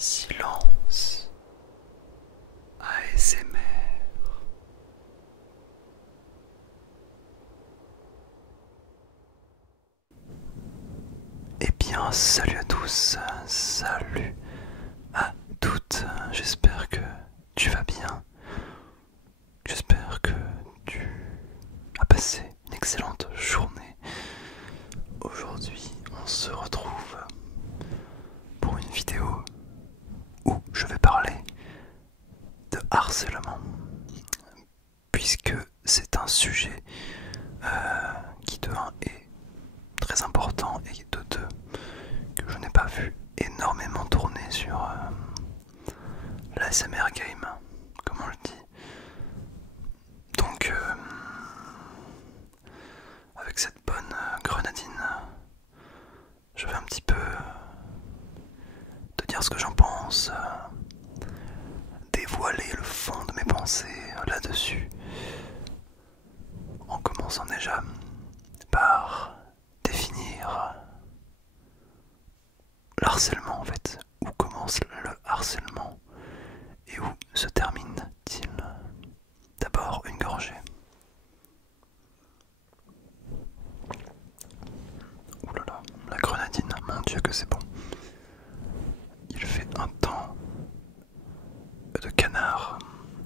Silence ASMR. Eh bien, salut à tous, salut à toutes, j'espère que tu vas bien, j'espère que tu as passé une excellente journée. Aujourd'hui, on se retrouve pour une vidéo où je vais parler de harcèlement, puisque c'est un sujet qui de un est très important et de deux que je n'ai pas vu énormément tourner sur l'ASMR game, comme on le dit. Donc avec cette bonne grenadine, je vais un petit peu te dire ce que j'en pense, dévoiler le fond de mes pensées là-dessus, en commençant déjà par définir le harcèlement en fait. Où commence le harcèlement et où se termine-t-il? D'abord une gorgée. Ouh là là, la grenadine, mon Dieu que c'est bon. Il fait un temps de canard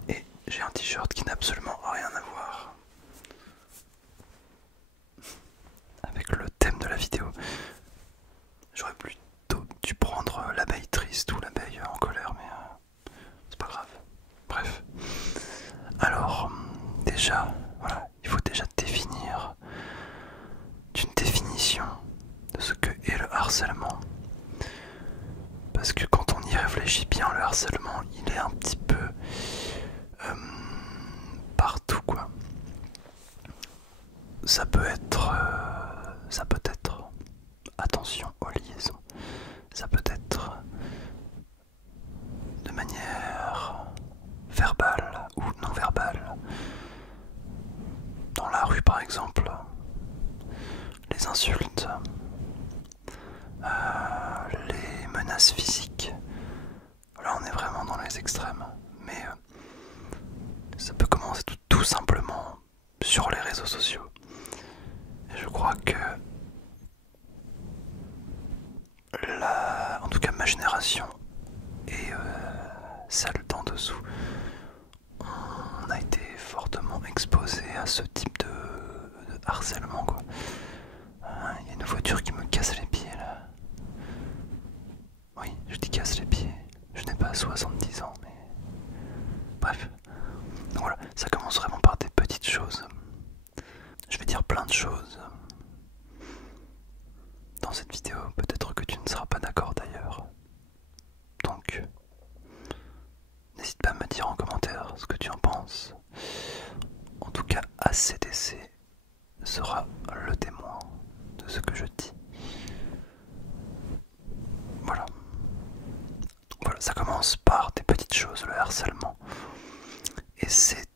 et j'ai un t-shirt qui n'a absolument rien à voir avec le thème de la vidéo. J'aurais plutôt dû prendre l'abeille triste ou l'abeille en colère, mais c'est pas grave. Bref. Alors, déjà, voilà, il faut déjà définir une définition de ce que est le harcèlement. Parce que quand on y réfléchit bien, le harcèlement, il est un petit peu partout, quoi. Ça peut être, attention aux liaisons, ça peut être de manière verbale ou non verbale. Dans la rue par exemple, les insultes, les menaces physiques. Là on est vraiment dans les extrêmes, mais ça peut commencer tout simplement sur les réseaux sociaux. Et je crois que en tout cas ma génération et celle d'en dessous, on a été fortement exposé à ce type de harcèlement, quoi. Il y a une voiture qui me casse les pieds là. Oui, je dis casse les pieds. Je n'ai pas 70 ans, mais bref. Donc voilà, ça commence vraiment par des petites choses. Je vais dire plein de choses dans cette vidéo. Peut-être que tu ne seras pas d'accord d'ailleurs. Donc, n'hésite pas à me dire en commentaire ce que tu en penses. En tout cas, ACDC sera le témoin de ce que je dis. Voilà. Voilà, ça commence par des petites choses, le harcèlement. Et c'est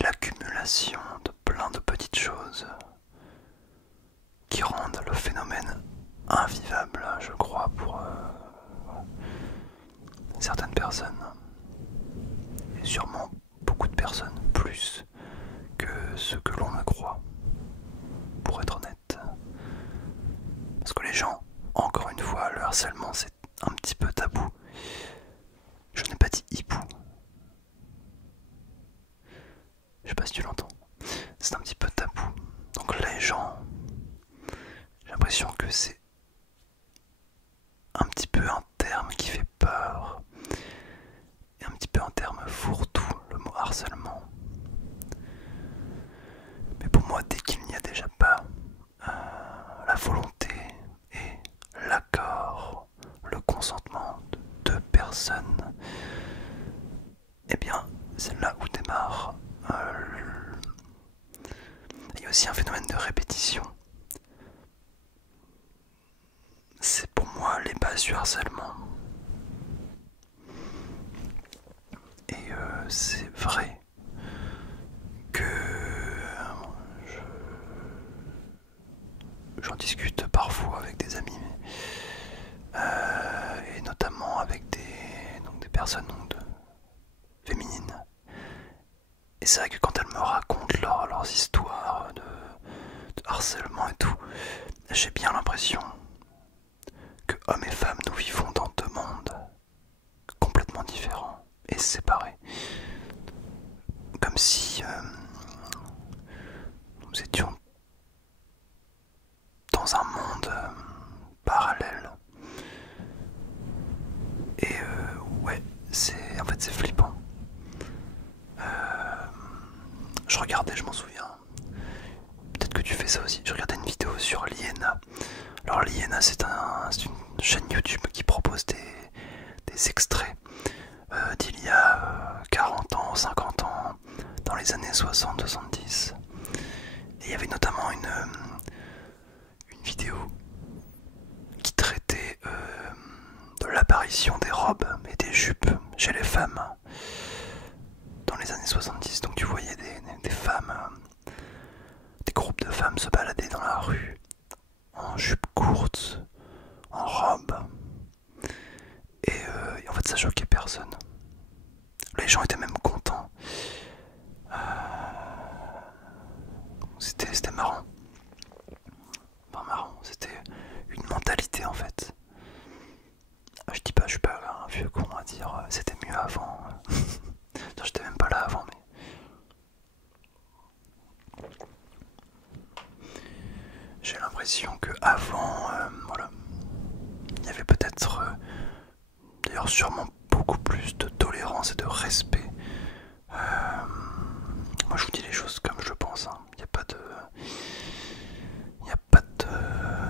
l'accumulation de plein de petites choses qui rendent le phénomène invivable, je crois, pour certaines personnes. Et sûrement beaucoup de personnes, plus que ce que l'on ne croit, pour être honnête. Parce que les gens, encore une fois, le harcèlement c'est un petit peu tabou. Je n'ai pas dit hibou. Je sais pas si tu l'entends. C'est un petit peu tabou. Donc les gens, j'ai l'impression que c'est un petit peu un terme qui fait peur. Et un petit peu un terme fourre-tout, le mot harcèlement. Mais pour moi, dès qu'il n'y a déjà pas la volonté et l'accord, le consentement de deux personnes, eh bien, c'est là où démarre. Il y a aussi un phénomène de répétition. C'est pour moi les bases du harcèlement. Et c'est vrai que j'en discute discute parfois avec des amis, et notamment avec des personnes féminines. Et c'est vrai que quand elles me racontent leurs histoires de harcèlement et tout, j'ai bien l'impression que hommes et femmes, nous vivons dans deux mondes complètement différents et séparés. Comme si nous étions dans un monde parallèle. Et ouais, en fait c'est flippant. Je regardais, je m'en souviens. Peut-être que tu fais ça aussi. Je regardais une vidéo sur l'INA. Alors l'INA, c'est une chaîne YouTube qui propose des extraits d'il y a 40 ans, 50 ans, dans les années 60-70. Et il y avait notamment une vidéo qui traitait de l'apparition des robes et des jupes chez les femmes dans les années 70. Donc tu voyais des femmes, des groupes de femmes se balader dans la rue en jupe courte, en robe. Et en fait ça choquait personne. Les gens étaient même contents. C'était marrant. Enfin marrant, c'était une mentalité en fait. Je dis pas, je suis pas un vieux con à dire c'était mieux avant. Non, j'étais même pas là avant, mais j'ai l'impression que avant, voilà, il y avait peut-être, d'ailleurs sûrement beaucoup plus de tolérance et de respect. Moi je vous dis les choses comme je pense, hein. Il n'y a pas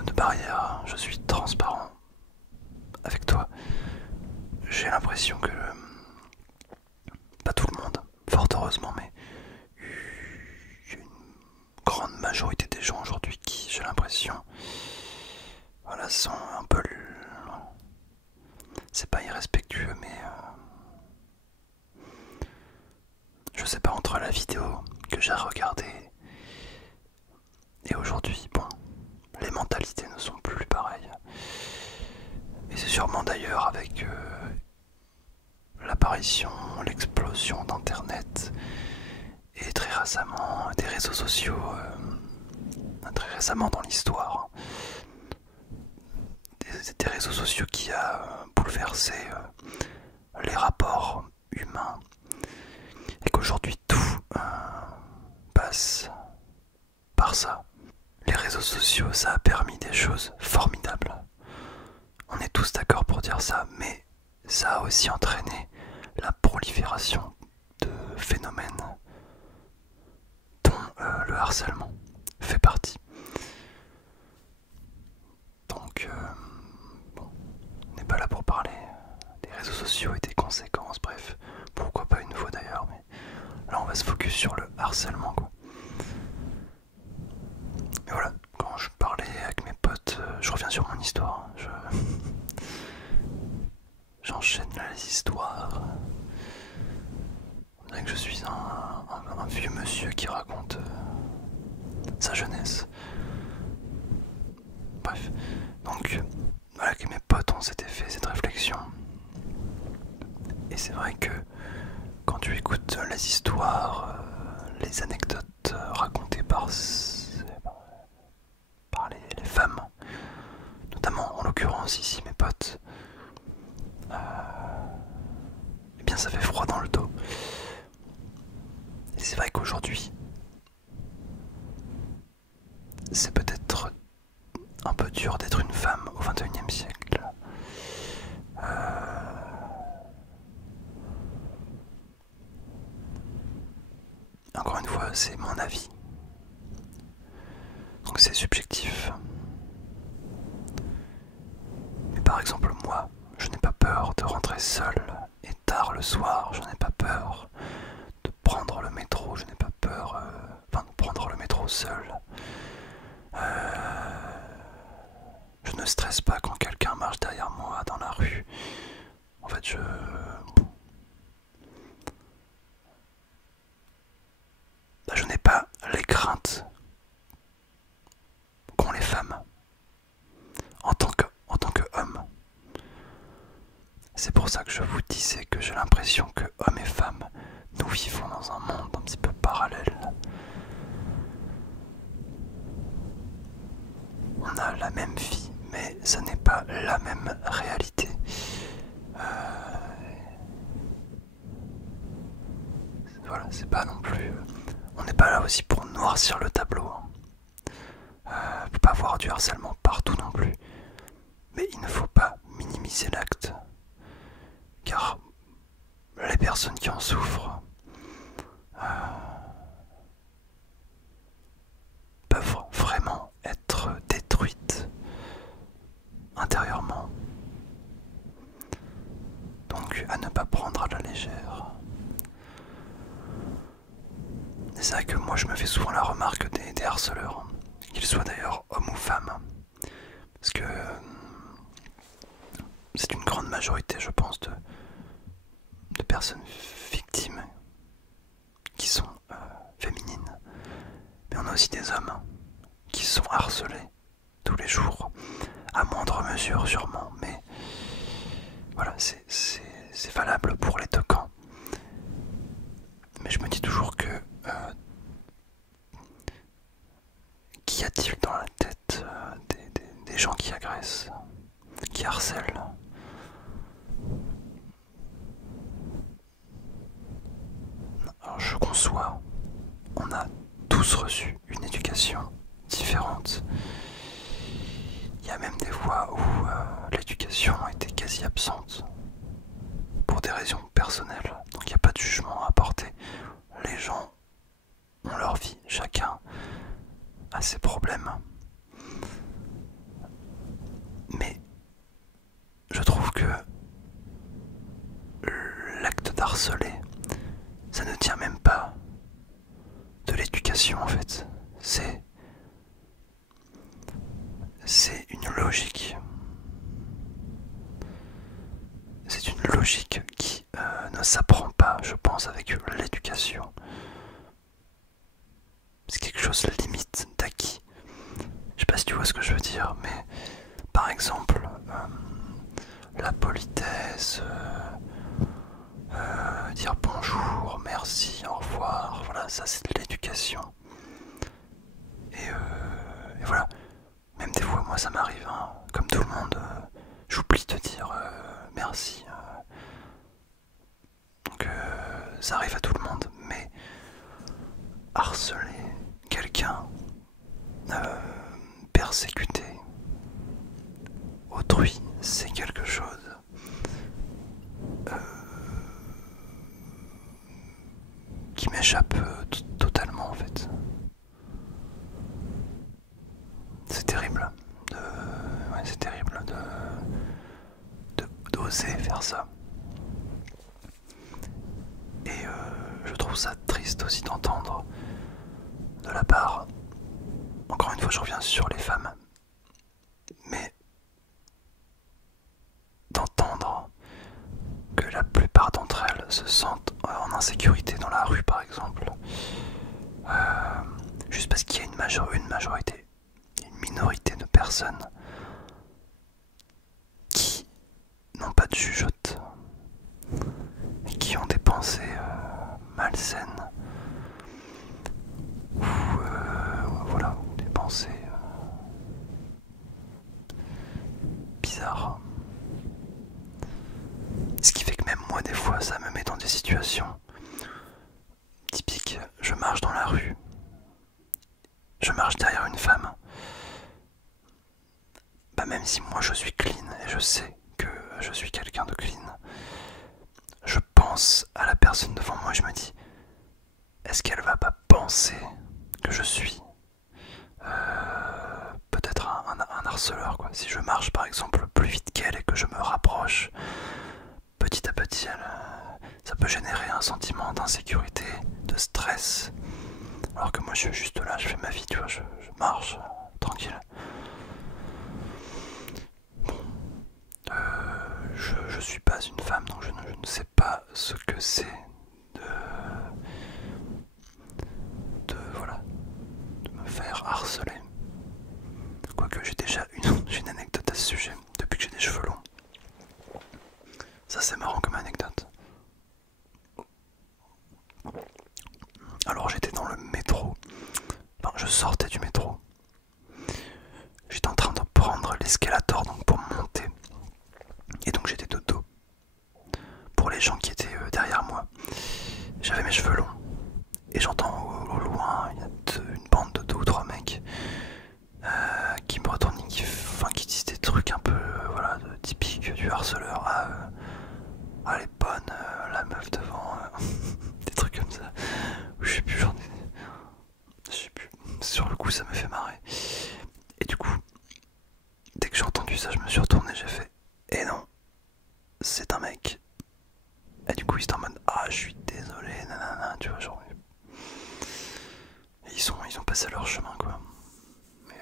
de barrière, je suis transparent avec toi. J'ai l'impression que, pas tout le monde, fort heureusement, mais il y a une grande majorité des gens aujourd'hui qui, j'ai l'impression, voilà, sont un peu, c'est pas irrespectueux, mais je sais pas, entre la vidéo que j'ai regardée et aujourd'hui, bon, les mentalités ne sont plus pareilles. Et c'est sûrement d'ailleurs avec l'apparition, l'explosion d'internet et très récemment des réseaux sociaux, très récemment dans l'histoire, des réseaux sociaux qui a bouleversé les rapports humains, et qu'aujourd'hui tout passe par ça. Les réseaux sociaux, ça a permis des choses formidables. On est tous d'accord pour dire ça, mais ça a aussi entraîné la prolifération de phénomènes dont le harcèlement fait partie. Donc, bon, on n'est pas là pour parler des réseaux sociaux et des conséquences, bref, pourquoi pas une fois d'ailleurs, mais là on va se focus sur le harcèlement, quoi. Et voilà, quand je parlais avec mes potes, je reviens sur mon histoire, j'enchaîne les histoires. On dirait que je suis un vieux monsieur qui raconte sa jeunesse. Bref, donc voilà, avec mes potes on s'était fait cette réflexion. Et c'est vrai que quand tu écoutes les histoires, les anecdotes racontées par les femmes, notamment en l'occurrence ici mes potes, eh bien ça fait froid dans le dos. Et c'est vrai qu'aujourd'hui, c'est peut-être un peu dur d'être une femme au XXIe siècle. Encore une fois, c'est mon avis. Donc c'est subjectif. Mais par exemple, moi, je n'ai pas peur de rentrer seul et tard le soir. Je n'ai pas peur de prendre le métro. Je n'ai pas peur, de prendre le métro seul. Je ne stresse pas quand quelqu'un marche derrière moi dans la rue. En fait, je n'ai pas les craintes qu'ont les femmes. C'est pour ça que je vous disais que j'ai l'impression que hommes et femmes, nous vivons dans un monde un petit peu parallèle. On a la même vie, mais ça n'est pas la même réalité. Voilà, c'est pas non plus... On n'est pas là aussi pour noircir le tableau. Faut pas avoir du harcèlement partout non plus. Mais il ne faut pas minimiser l'acte. Car les personnes qui en souffrent peuvent vraiment être détruites intérieurement. Donc à ne pas prendre à la légère. Et c'est vrai que moi je me fais souvent la remarque des harceleurs, qu'ils soient d'ailleurs hommes ou femmes. Parce que c'est une grande majorité, je pense, de personnes victimes qui sont féminines. Mais on a aussi des hommes qui sont harcelés tous les jours, à moindre mesure sûrement, mais voilà, c'est valable pour les deux camps. Mais je me dis toujours que qu'y a-t-il dans la tête des gens qui agressent, qui harcèlent? Alors je conçois, on a tous reçu une éducation différente. Il y a même des fois où l'éducation était quasi absente pour des raisons personnelles. Donc il n'y a pas de jugement à porter. Les gens ont leur vie, chacun a ses problèmes. Mais je trouve que l'acte d'harceler, ça ne tient même pas de l'éducation en fait. C'est une logique. C'est une logique qui ne s'apprend pas, je pense, avec l'éducation. C'est quelque chose limite d'acquis. Je sais pas si tu vois ce que je veux dire, mais par exemple, la politesse, dire bonjour, merci, au revoir, voilà, ça c'est de l'éducation. Et voilà, même des fois, moi ça m'arrive, hein, comme tout le monde, j'oublie de dire merci. Donc ça arrive à tout le monde, mais harceler quelqu'un, persécuter autrui, c'est quelque chose qui m'échappe totalement en fait. C'est terrible c'est terrible d'oser faire ça. Et je trouve ça triste aussi d'entendre de la part, encore une fois je reviens sur les femmes, mais d'entendre que la plupart d'entre elles se sentent en insécurité dans la rue par exemple, juste parce qu'il y a une majorité, une minorité de personnes qui n'ont pas de jugeote et qui ont des pensées malsaines ou voilà, des pensées bizarres. Ce qui fait que même moi des fois ça me met dans des situations typiques. Je marche dans la rue, je marche derrière une femme, bah même si moi je suis clean et je sais que je suis quelqu'un de clean, je pense à la personne devant moi et je me dis, est-ce qu'elle va pas penser que je suis peut-être un harceleur quoi. Si je marche par exemple plus vite qu'elle et que je me rapproche, petit à petit ça peut générer un sentiment d'insécurité, de stress, alors que moi je suis juste là, je fais ma vie, tu vois, je marche tranquille. Bon, je suis pas une femme, donc je ne sais pas ce que c'est voilà, de me faire harceler. Quoique j'ai déjà une anecdote à ce sujet, depuis que j'ai des cheveux longs. Ça escalator donc pour monter. Et donc j'étais de dos. Pour les gens qui étaient derrière moi, j'avais mes cheveux longs. Et j'entends au loin, il y a une bande de 2 ou 3 mecs qui me retournent, qui disent des trucs un peu voilà, typiques du harceleur. Ah, elle est bonne, la meuf devant, des trucs comme ça. Je sais plus, je sais plus. Sur le coup, ça me fait marrer. Et du coup, dès que j'ai entendu ça, je me suis retourné, j'ai fait et non, c'est un mec. Et du coup, ils étaient en mode ah, je suis désolé, nanana, tu vois, genre. Et ils ont passé leur chemin, quoi. Mais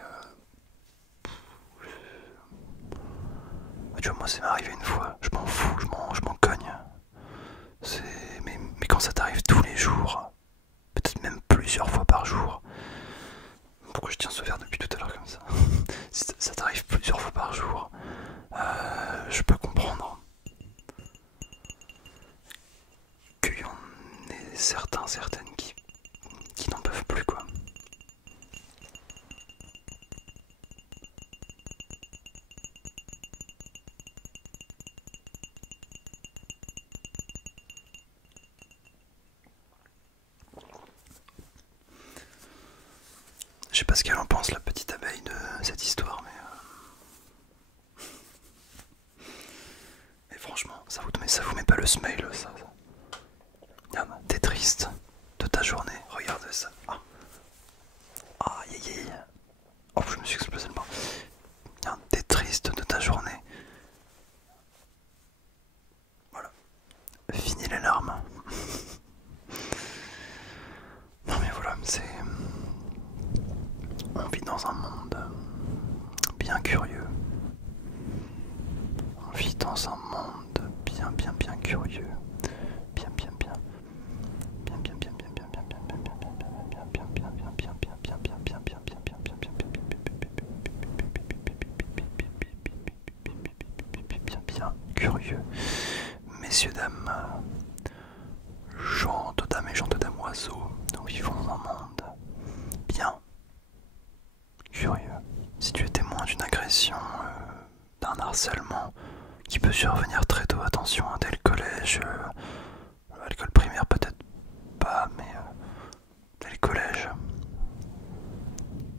tu vois, moi, c'est m'arrivé une fois, je m'en fous, je m'en cogne. Mais quand ça t'arrive tous les jours, peut-être même plusieurs fois par jour, pourquoi je tiens ce verre depuis tout à l'heure comme ça? Si ça t'arrive plusieurs fois par jour, je peux comprendre qu'il y en ait certaines qui n'en peuvent plus, quoi. Je sais pas ce qu'elle en pense, la petite abeille, de cette histoire, mais franchement, ça vous met pas le smile, ça. Regarde, t'es triste de ta journée, regarde ça. Ah, aïe aïe aïe. Oh, je me suis explosé le bras. Regarde, t'es triste de ta journée. Voilà, fini les larmes. Non mais voilà, on vit dans un monde bien curieux. On vit dans un monde bien curieux. Bien curieux. Messieurs, dames, gens de dames et gens de dames oiseaux, nous vivons dans un monde bien curieux. Si tu es témoin d'une agression, d'un harcèlement qui peut survenir très tôt, attention, dès le collège, à l'école primaire peut-être pas, mais dès le collège,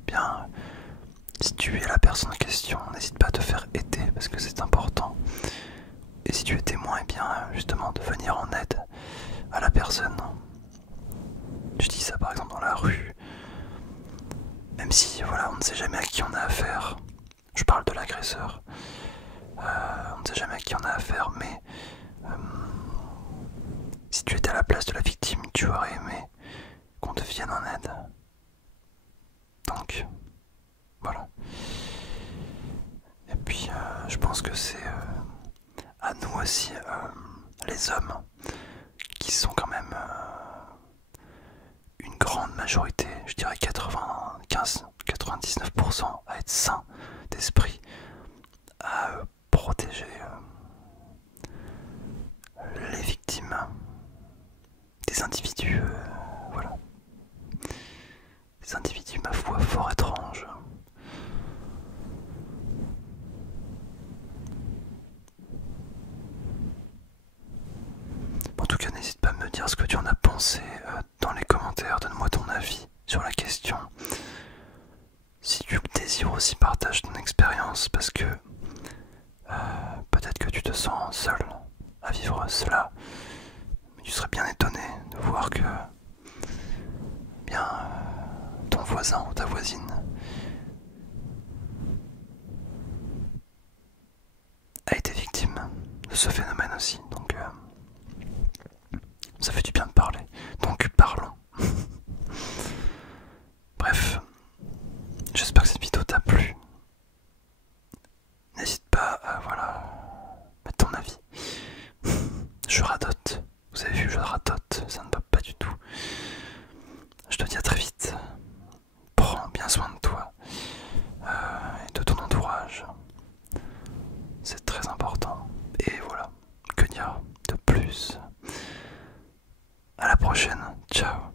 bien, si tu es la personne en question, n'hésite pas à te faire aider parce que c'est important. Et si tu es témoin, eh bien, justement, de venir en aide à la personne. Je dis ça par exemple dans la rue, même si voilà, on ne sait jamais à qui on a affaire. Je parle de l'agresseur. On ne sait jamais à qui on a affaire, mais si tu étais à la place de la victime, tu aurais aimé qu'on te vienne en aide. Donc, voilà. Et puis, je pense que c'est à nous aussi, les hommes, qui sont quand même une grande majorité, je dirais 95-99% à être sains d'esprit, à protéger les victimes, des individus, voilà, des individus ma foi fort étranges. En tout cas, n'hésite pas à me dire ce que tu en as pensé dans les commentaires, donne-moi ton avis sur la question. Si tu le désires aussi, partage ton expérience parce que peut-être que tu te sens seul à vivre cela, mais tu serais bien étonné de voir que bien ton voisin ou ta voisine a été victime de ce phénomène aussi, donc ça fait du bien de parler, donc parlons. Bref, j'espère que cette vidéo t'a plu. N'hésite pas à mettre ton avis. Je radote, vous avez vu, je radote, ça ne va pas du tout. Je te dis à très vite. Prends bien soin de toi et de ton entourage. C'est très important. Et voilà, que dire de plus? À la prochaine, ciao.